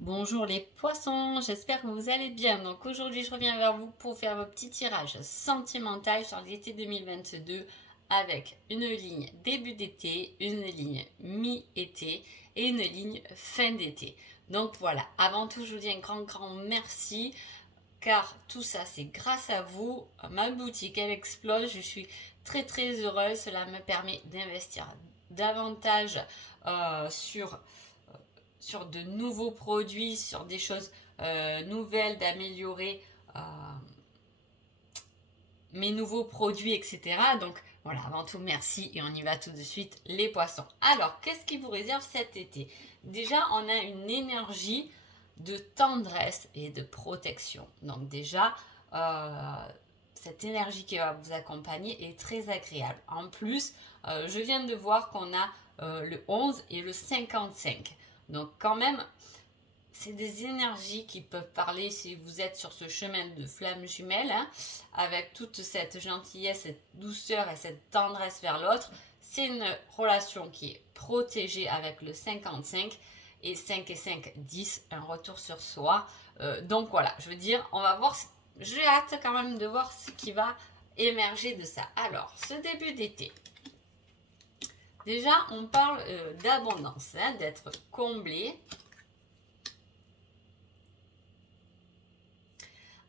Bonjour les poissons, j'espère que vous allez bien. Donc aujourd'hui je reviens vers vous pour faire vos petits tirages sentimental sur l'été 2022 avec une ligne début d'été, une ligne mi-été et une ligne fin d'été. Donc voilà, avant tout je vous dis un grand merci car tout ça c'est grâce à vous. Ma boutique elle explose, je suis très heureuse, cela me permet d'investir davantage sur de nouveaux produits, sur des choses nouvelles, d'améliorer euh, mes nouveaux produits, etc. Donc voilà, avant tout, merci et on y va tout de suite, les poissons. Alors, qu'est-ce qui vous réserve cet été? Déjà, on a une énergie de tendresse et de protection. Donc déjà, cette énergie qui va vous accompagner est très agréable. En plus, je viens de voir qu'on a le 11 et le 55. Donc quand même, c'est des énergies qui peuvent parler si vous êtes sur ce chemin de flamme jumelle, hein, avec toute cette gentillesse, cette douceur et cette tendresse vers l'autre. C'est une relation qui est protégée avec le 55 et 5 et 5, 10, un retour sur soi. Donc voilà, je veux dire, on va voir, j'ai hâte quand même de voir ce qui va émerger de ça. Alors, ce début d'été, déjà on parle d'abondance, hein, d'être comblé.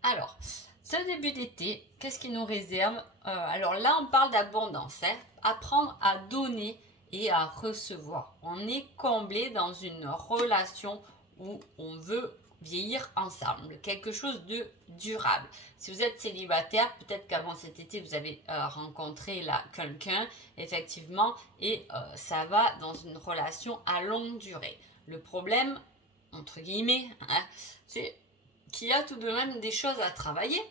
Alors, ce début d'été, qu'est-ce qui nous réserve? Alors là, on parle d'abondance, hein. Apprendre à donner et à recevoir. On est comblé dans une relation où on veut vieillir ensemble, quelque chose de durable. Si vous êtes célibataire, peut-être qu'avant cet été, vous avez rencontré là quelqu'un, effectivement, et ça va dans une relation à longue durée. Le problème, entre guillemets, hein, c'est qu'il y a tout de même des choses à travailler,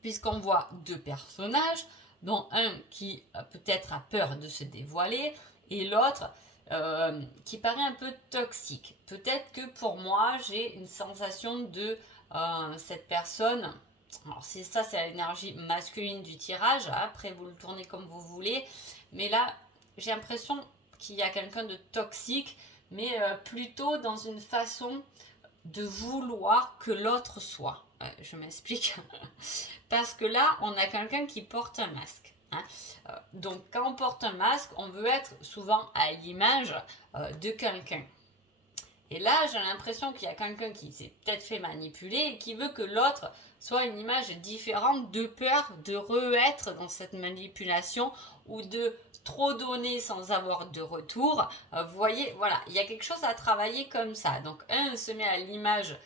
puisqu'on voit deux personnages, dont un qui peut-être a peur de se dévoiler, et l'autre qui paraît un peu toxique. Peut-être que pour moi, j'ai une sensation de cette personne. Alors, c'est ça, c'est l'énergie masculine du tirage. Après, vous le tournez comme vous voulez. Mais là, j'ai l'impression qu'il y a quelqu'un de toxique, mais plutôt dans une façon de vouloir que l'autre soit. Je m'explique. Parce que là, on a quelqu'un qui porte un masque. Hein. Donc, quand on porte un masque, on veut être souvent à l'image de quelqu'un. Et là, j'ai l'impression qu'il y a quelqu'un qui s'est peut-être fait manipuler et qui veut que l'autre soit une image différente de peur de re-être dans cette manipulation ou de trop donner sans avoir de retour. Vous voyez, voilà, il y a quelque chose à travailler comme ça. Donc, un se met à l'image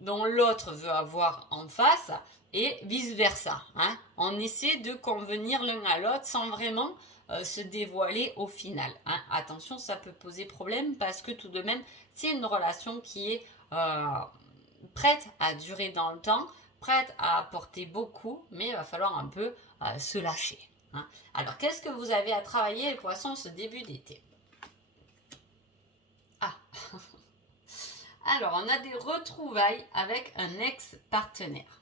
dont l'autre veut avoir en face et vice-versa. Hein. On essaie de convenir l'un à l'autre sans vraiment se dévoiler au final. Hein. Attention, ça peut poser problème parce que tout de même, c'est une relation qui est prête à durer dans le temps, prête à apporter beaucoup, mais il va falloir un peu se lâcher. Hein. Alors, qu'est-ce que vous avez à travailler, les poissons, ce début d'été? Ah, alors, on a des retrouvailles avec un ex-partenaire.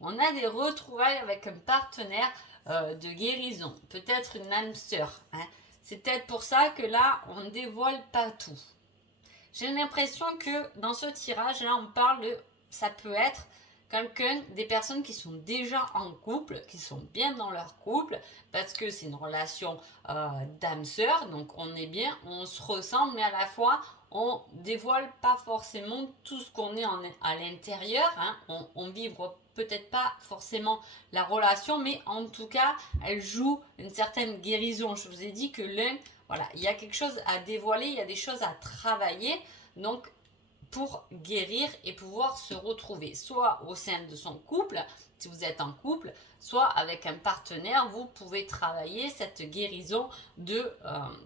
On a des retrouvailles avec un partenaire de guérison, peut-être une âme sœur. Hein. C'est peut-être pour ça que là, on ne dévoile pas tout. J'ai l'impression que dans ce tirage, là, on parle de, ça peut être quelqu'un, des personnes qui sont déjà en couple, qui sont bien dans leur couple, parce que c'est une relation d'âme sœur, donc on est bien, on se ressemble, mais à la fois, on dévoile pas forcément tout ce qu'on est à l'intérieur, hein. On vibre peut-être pas forcément la relation, mais en tout cas, elle joue une certaine guérison. Je vous ai dit que l'un, voilà, il y a quelque chose à dévoiler, il y a des choses à travailler, donc pour guérir et pouvoir se retrouver, soit au sein de son couple, si vous êtes en couple, soit avec un partenaire, vous pouvez travailler cette guérison de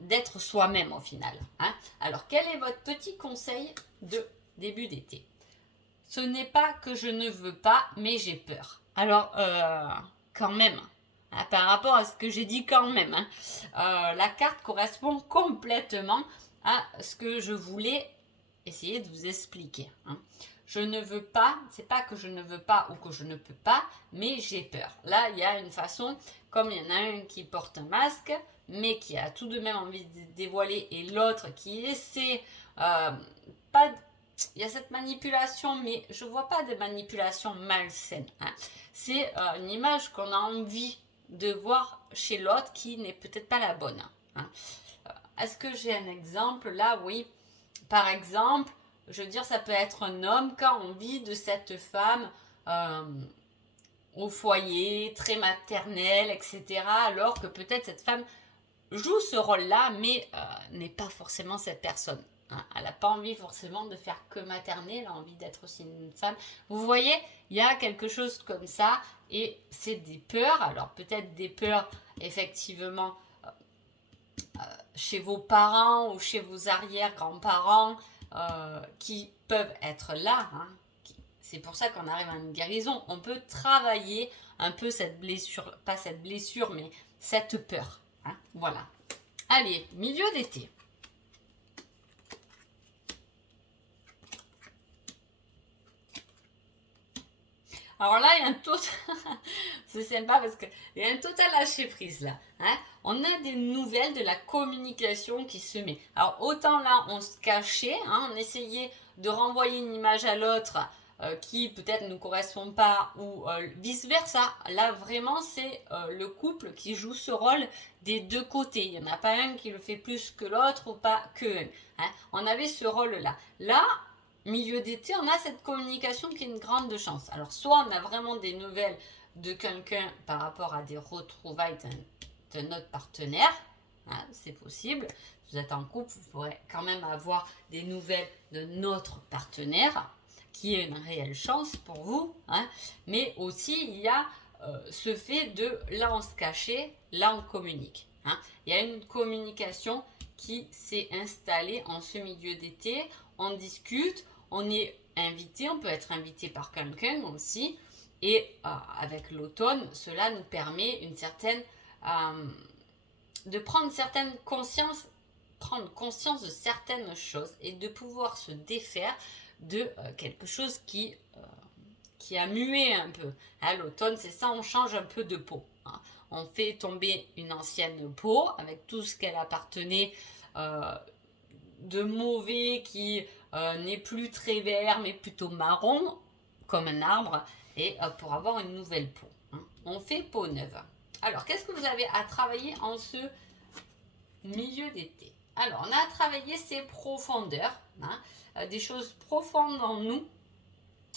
d'être soi-même au final. Hein. Alors, quel est votre petit conseil de début d'été? Ce n'est pas que je ne veux pas, mais j'ai peur. Alors, quand même, hein, par rapport à ce que j'ai dit quand même, hein, la carte correspond complètement à ce que je voulais essayer de vous expliquer. Hein. Je ne veux pas, c'est pas que je ne veux pas ou que je ne peux pas, mais j'ai peur. Là, il y a une façon, comme il y en a un qui porte un masque, mais qui a tout de même envie de dévoiler, et l'autre qui essaie, pas, il y a cette manipulation, mais je vois pas de manipulation malsaine. Hein. C'est une image qu'on a envie de voir chez l'autre qui n'est peut-être pas la bonne. Hein. Est-ce que j'ai un exemple là? Oui. Par exemple, je veux dire, ça peut être un homme qui a envie de cette femme au foyer, très maternelle, etc. Alors que peut-être cette femme joue ce rôle-là, mais n'est pas forcément cette personne. Hein. Elle n'a pas envie forcément de faire que maternelle, elle a envie d'être aussi une femme. Vous voyez, il y a quelque chose comme ça, et c'est des peurs. Alors peut-être des peurs, effectivement, chez vos parents ou chez vos arrière-grands-parents qui peuvent être là. Hein. C'est pour ça qu'on arrive à une guérison. On peut travailler un peu cette blessure, pas cette blessure, mais cette peur. Hein. Voilà. Allez, milieu d'été. Alors là, il y a un total... C'est sympa parce qu'il y a un total lâcher prise là. Hein. On a des nouvelles de la communication qui se met. Alors autant là, on se cachait, hein, on essayait de renvoyer une image à l'autre qui peut-être ne nous correspond pas ou vice-versa. Là, vraiment, c'est le couple qui joue ce rôle des deux côtés. Il n'y en a pas un qui le fait plus que l'autre ou pas que un. Hein. On avait ce rôle-là. Là, milieu d'été, on a cette communication qui est une grande chance. Alors, soit on a vraiment des nouvelles de quelqu'un par rapport à des retrouvailles de notre partenaire, hein, c'est possible. Si vous êtes en couple, vous pourrez quand même avoir des nouvelles de notre partenaire, qui est une réelle chance pour vous. Hein. Mais aussi, il y a ce fait de là on se cachait, là on communique. Hein. Il y a une communication qui s'est installée en ce milieu d'été. On discute, on est invité, on peut être invité par quelqu'un aussi. Et avec l'automne, cela nous permet une certaine, de prendre conscience de certaines choses et de pouvoir se défaire de quelque chose qui a mué un peu. À l'automne, c'est ça, on change un peu de peau. Hein. On fait tomber une ancienne peau avec tout ce qu'elle appartenait de mauvais qui n'est plus très vert mais plutôt marron comme un arbre et pour avoir une nouvelle peau. Hein. On fait peau neuve. Alors, qu'est-ce que vous avez à travailler en ce milieu d'été? Alors, on a travaillé ces profondeurs, hein, des choses profondes en nous.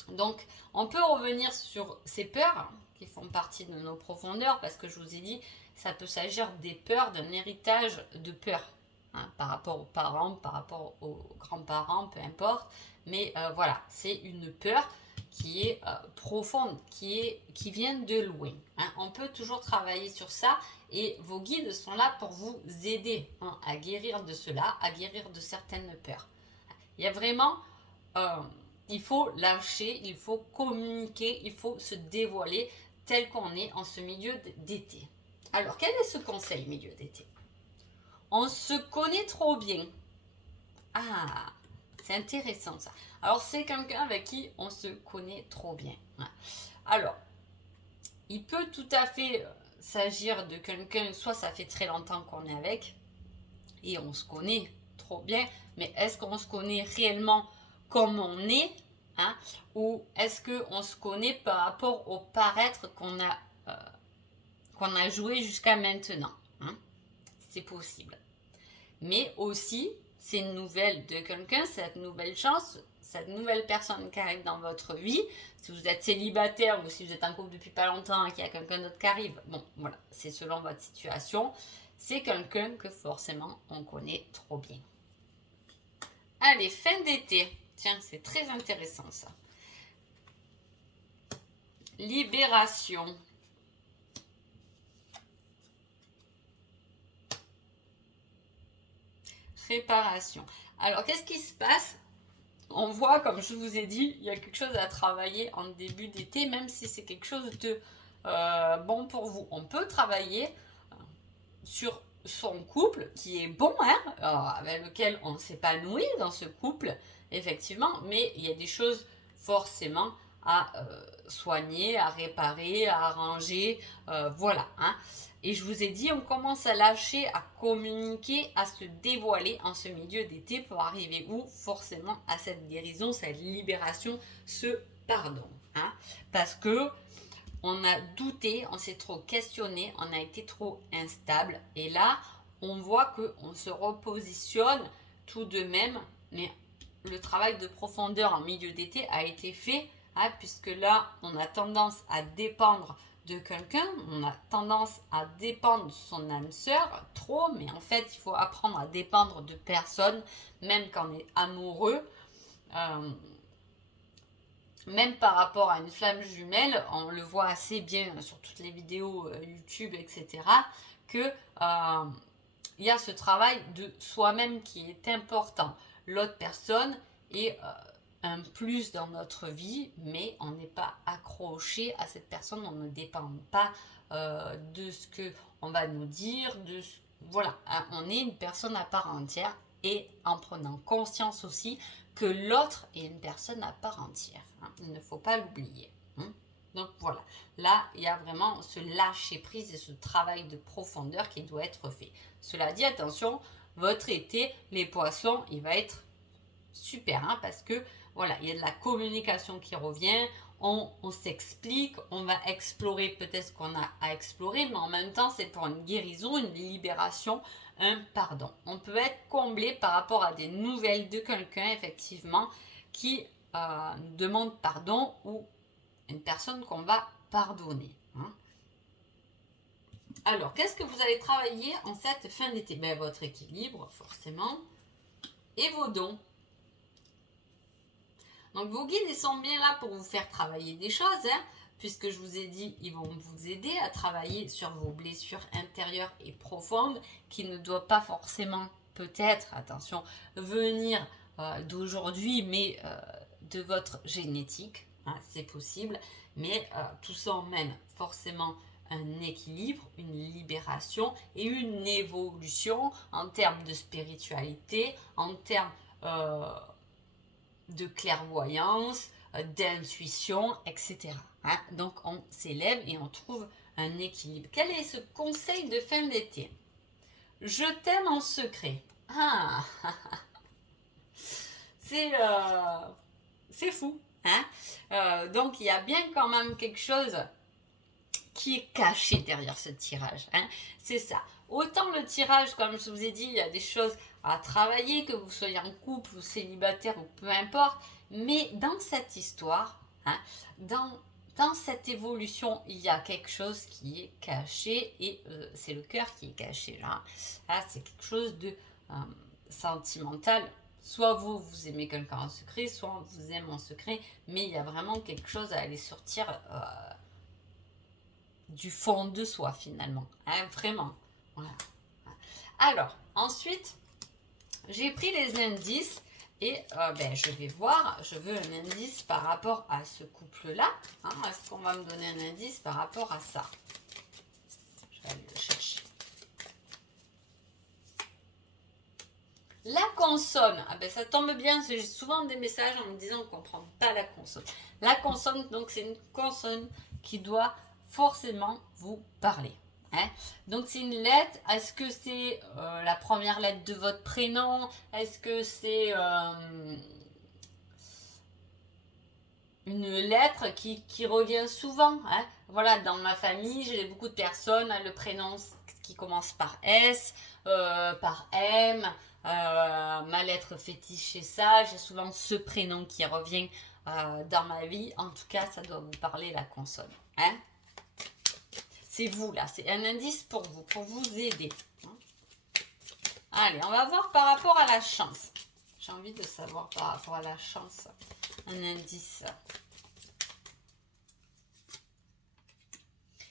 Donc, on peut revenir sur ces peurs hein, qui font partie de nos profondeurs parce que je vous ai dit, ça peut s'agir des peurs, d'un héritage de peurs. Hein, par rapport aux parents, par rapport aux grands-parents, peu importe. Mais voilà, c'est une peur qui est profonde, qui vient de loin. Hein. On peut toujours travailler sur ça et vos guides sont là pour vous aider hein, à guérir de cela, à guérir de certaines peurs. Il y a vraiment, il faut lâcher, il faut communiquer, il faut se dévoiler tel qu'on est en ce milieu d'été. Alors, quel est ce conseil milieu d'été? On se connaît trop bien. Ah, c'est intéressant ça. Alors, c'est quelqu'un avec qui on se connaît trop bien. Alors, il peut tout à fait s'agir de quelqu'un, soit ça fait très longtemps qu'on est avec et on se connaît trop bien, mais est-ce qu'on se connaît réellement comme on est hein, ou est-ce qu'on se connaît par rapport au paraître qu'on a joué jusqu'à maintenant hein. C'est possible. Mais aussi, c'est une nouvelle de quelqu'un, cette nouvelle chance, cette nouvelle personne qui arrive dans votre vie. Si vous êtes célibataire ou si vous êtes en couple depuis pas longtemps et qu'il y a quelqu'un d'autre qui arrive, bon, voilà, c'est selon votre situation. C'est quelqu'un que forcément on connaît trop bien. Allez, fin d'été. Tiens, c'est très intéressant ça. Libération. Réparation. Alors, qu'est-ce qui se passe? On voit, comme je vous ai dit, il y a quelque chose à travailler en début d'été, même si c'est quelque chose de bon pour vous. On peut travailler sur son couple, qui est bon, hein, avec lequel on s'épanouit dans ce couple, effectivement, mais il y a des choses forcément à soigner, à réparer, à arranger, voilà. Hein. Et je vous ai dit, on commence à lâcher, à communiquer, à se dévoiler en ce milieu d'été pour arriver où? Forcément à cette guérison, cette libération, ce pardon. Hein. Parce que on a douté, on s'est trop questionné, on a été trop instable. Et là, on voit qu'on se repositionne tout de même, mais le travail de profondeur en milieu d'été a été fait, hein, puisque là, on a tendance à dépendre de quelqu'un, on a tendance à dépendre de son âme sœur, trop, mais en fait, il faut apprendre à dépendre de personne, même quand on est amoureux. Même par rapport à une flamme jumelle, on le voit assez bien sur toutes les vidéos YouTube, etc., que il y a ce travail de soi-même qui est important. L'autre personne est un plus dans notre vie, mais on n'est pas accroché à cette personne, on ne dépend pas de ce qu'on va nous dire, voilà, on est une personne à part entière, et en prenant conscience aussi que l'autre est une personne à part entière. Hein. Il ne faut pas l'oublier. Hein. Donc voilà, là, il y a vraiment ce lâcher-prise et ce travail de profondeur qui doit être fait. Cela dit, attention, votre été, les poissons, il va être super, hein, parce que voilà, il y a de la communication qui revient, on s'explique, on va explorer peut-être ce qu'on a à explorer, mais en même temps, c'est pour une guérison, une libération, un pardon. On peut être comblé par rapport à des nouvelles de quelqu'un, effectivement, qui demande pardon ou une personne qu'on va pardonner. Hein. Alors, qu'est-ce que vous allez travailler en cette fin d'été? Ben, votre équilibre, forcément, et vos dons. Donc, vos guides, ils sont bien là pour vous faire travailler des choses, hein, puisque je vous ai dit, ils vont vous aider à travailler sur vos blessures intérieures et profondes, qui ne doivent pas forcément, peut-être, attention, venir d'aujourd'hui, mais de votre génétique, hein, c'est possible, mais tout ça emmène forcément un équilibre, une libération et une évolution en termes de spiritualité, en termes de clairvoyance, d'intuition, etc. Hein. Donc on s'élève et on trouve un équilibre. Quel est ce conseil de fin d'été? Je t'aime en secret. Ah, c'est fou. Hein. Donc il y a bien quand même quelque chose qui est caché derrière ce tirage. Hein. C'est ça. Autant le tirage, comme je vous ai dit, il y a des choses à travailler, que vous soyez en couple ou célibataire ou peu importe, mais dans cette histoire, hein, dans cette évolution, il y a quelque chose qui est caché et c'est le cœur qui est caché là. Ah, c'est quelque chose de sentimental. Soit vous aimez quelqu'un en secret, soit on vous aime en secret, mais il y a vraiment quelque chose à aller sortir du fond de soi finalement. Hein, vraiment. Voilà. Alors, ensuite, j'ai pris les indices et je vais voir, je veux un indice par rapport à ce couple-là. Hein, est-ce qu'on va me donner un indice par rapport à ça? Je vais aller le chercher. La consonne, ça tombe bien, j'ai souvent des messages en me disant qu'on ne comprend pas la consonne. La consonne, donc c'est une consonne qui doit forcément vous parler. Hein. Donc c'est une lettre, est-ce que c'est la première lettre de votre prénom? Est-ce que c'est une lettre qui revient souvent? Hein. Voilà, dans ma famille, j'ai beaucoup de personnes, le prénom qui commence par S, par M, ma lettre fétiche c'est ça, j'ai souvent ce prénom qui revient dans ma vie. En tout cas, ça doit vous parler la consonne. Hein. C'est vous là, c'est un indice pour vous aider. Allez, on va voir par rapport à la chance. J'ai envie de savoir par rapport à la chance, un indice.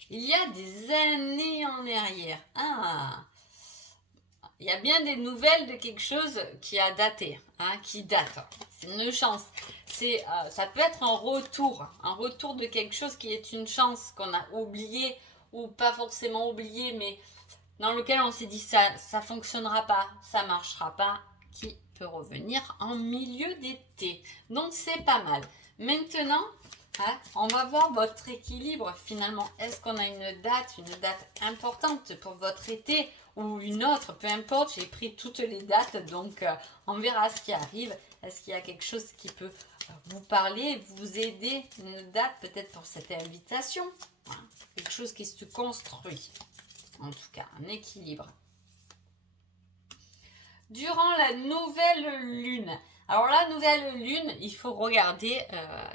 Il y a des années en arrière. Ah, il y a bien des nouvelles de quelque chose qui a daté, hein, qui date. C'est une chance. Ça peut être un retour de quelque chose qui est une chance qu'on a oublié ou pas forcément oublié, mais dans lequel on s'est dit ça fonctionnera pas, ça marchera pas, qui peut revenir en milieu d'été. Donc c'est pas mal. Maintenant, hein, on va voir votre équilibre finalement. Est-ce qu'on a une date importante pour votre été ou une autre, peu importe, j'ai pris toutes les dates, donc on verra ce qui arrive. Est-ce qu'il y a quelque chose qui peut vous parler, vous aider, une date peut-être pour cette invitation, hein, quelque chose qui se construit, en tout cas un équilibre. Durant la nouvelle lune, alors la nouvelle lune, il faut regarder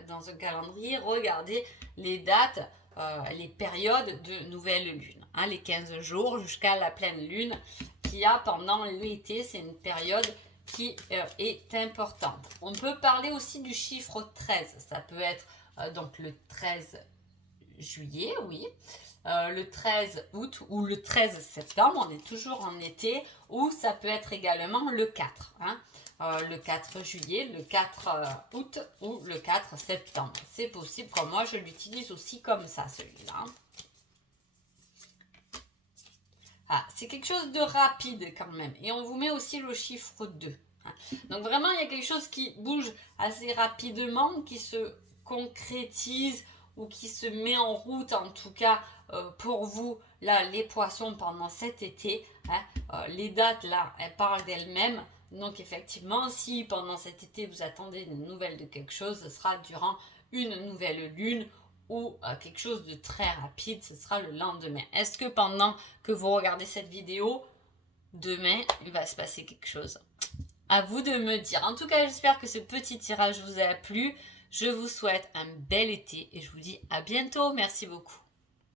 dans un calendrier, regarder les dates, les périodes de nouvelle lune, hein, les 15 jours jusqu'à la pleine lune qu'il y a pendant l'été, c'est une période qui est importante. On peut parler aussi du chiffre 13, ça peut être donc le 13 juillet, oui, le 13 août ou le 13 septembre, on est toujours en été, ou ça peut être également le 4, hein, le 4 juillet, le 4 août ou le 4 septembre. C'est possible, comme moi je l'utilise aussi comme ça, celui-là. Hein. Ah, c'est quelque chose de rapide quand même. Et on vous met aussi le chiffre 2. Hein. Donc vraiment, il y a quelque chose qui bouge assez rapidement, qui se concrétise ou qui se met en route, en tout cas pour vous, là, les poissons pendant cet été. Hein. Les dates, là, elles parlent d'elles-mêmes. Donc effectivement, si pendant cet été, vous attendez une nouvelle de quelque chose, ce sera durant une nouvelle lune ou quelque chose de très rapide, ce sera le lendemain. Est-ce que pendant que vous regardez cette vidéo, demain, il va se passer quelque chose? À vous de me dire. En tout cas, j'espère que ce petit tirage vous a plu. Je vous souhaite un bel été et je vous dis à bientôt. Merci beaucoup.